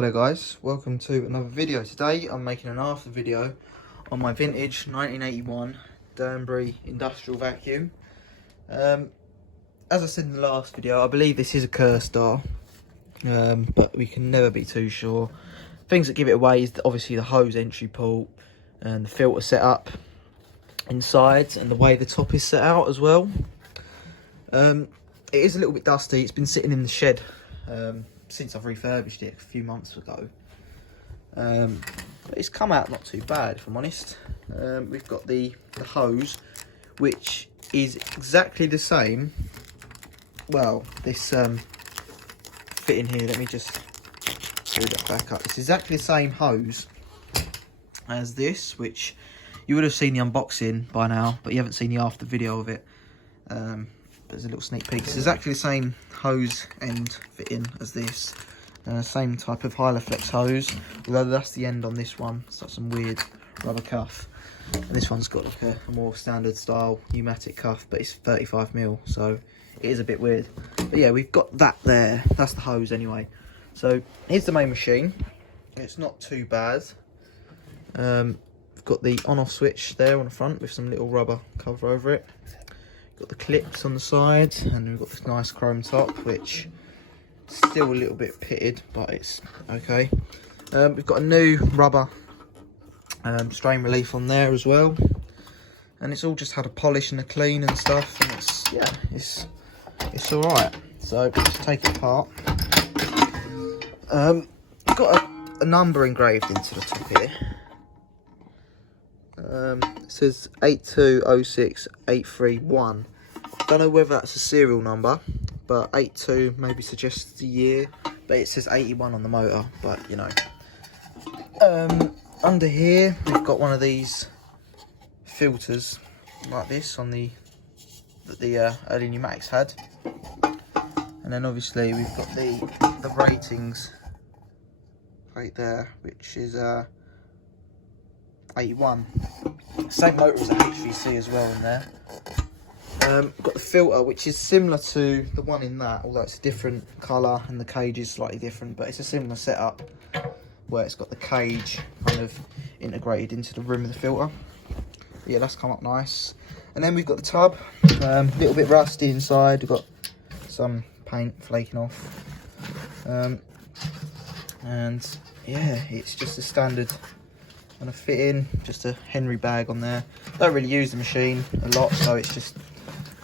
Hello guys, welcome to another video. Today I'm making an after video on my vintage 1981 Durnbury industrial vacuum. As I said in the last video, I believe this is a kerstar, but we can never be too sure. Things that give it away is obviously the hose entry port and the filter setup inside and the way the top is set out as well. It is a little bit dusty. It's been sitting in the shed since I've refurbished it a few months ago. But it's come out not too bad, if I'm honest. We've got the hose, which is exactly the same. Well, this fitting here, let me just screw that back up. It's exactly the same hose as this, which you would have seen the unboxing by now, but you haven't seen the after video of it. There's a little sneak peek. It's exactly the same hose end fitting as this, same type of Hyloflex hose, although that's the end on this one. It's like some weird rubber cuff, and this one's got like a more standard style pneumatic cuff, but it's 35mm, so it is a bit weird. But yeah, we've got that there. That's the hose anyway. So here's the main machine. It's not too bad. We've got the on-off switch there on the front with some little rubber cover over it. Got the clips on the side, and we've got this nice chrome top, which is still a little bit pitted, but it's okay. We've got a new rubber strain relief on there as well, and it's all just had a polish and a clean and stuff, and it's all right. So let's take it apart. Got a number engraved into the top here. It says 8206831. Don't know whether that's a serial number, but 82 maybe suggests the year, but it says 81 on the motor, but you know. Under here we've got one of these filters like this on that the early pneumatics had, and then obviously we've got the ratings right there, which is 81. Same motor as a HVC as well in there. Got the filter, which is similar to the one in that, although it's a different colour and the cage is slightly different, but it's a similar setup where it's got the cage kind of integrated into the rim of the filter. Yeah, that's come up nice. And then we've got the tub, a little bit rusty inside. We've got some paint flaking off, and yeah, it's just a standard and a fit in, just a Henry bag on there. Don't really use the machine a lot, so it's just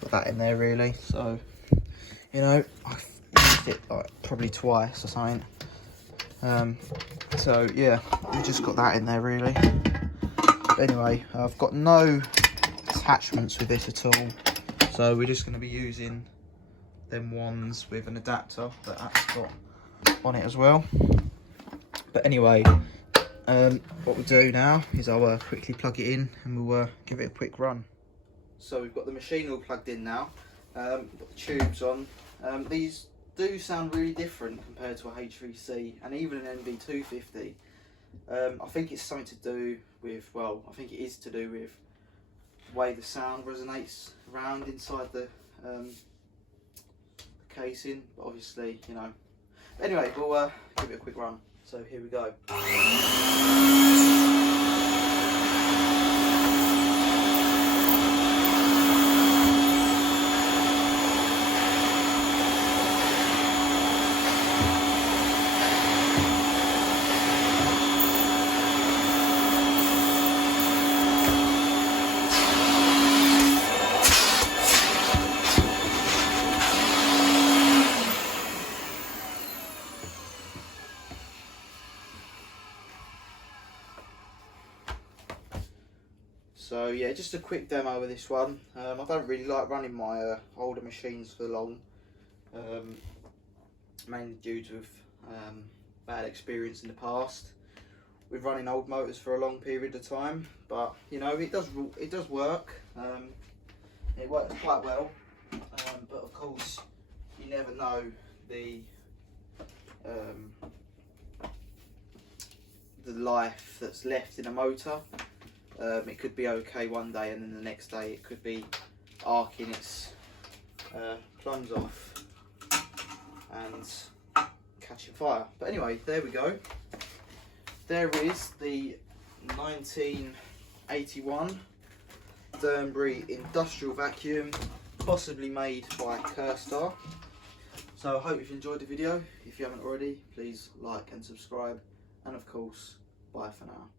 got that in there really. So, you know, I've used it like probably twice or something. So yeah, we've just got that in there really. But anyway, I've got no attachments with this at all, so we're just going to be using them ones with an adapter that that's got on it as well. But anyway, what we'll do now is I'll quickly plug it in and we'll give it a quick run. So we've got the machine all plugged in now, got the tubes on. These do sound really different compared to a HVC and even an NV250. I think it's something to do with, well, I think it is to do with the way the sound resonates around inside the casing, but obviously, you know. Anyway, we'll give it a quick run. So here we go. So yeah, just a quick demo of this one. I don't really like running my older machines for long, mainly due to bad experience in the past with running old motors for a long period of time. But you know, it does work. It works quite well, but of course you never know the life that's left in a motor. It could be okay one day and then the next day it could be arcing its plums off and catching fire. But anyway, there we go. There is the 1981 Durnbury industrial vacuum, possibly made by Kerstar. So I hope you've enjoyed the video. If you haven't already, please like and subscribe, and of course, bye for now.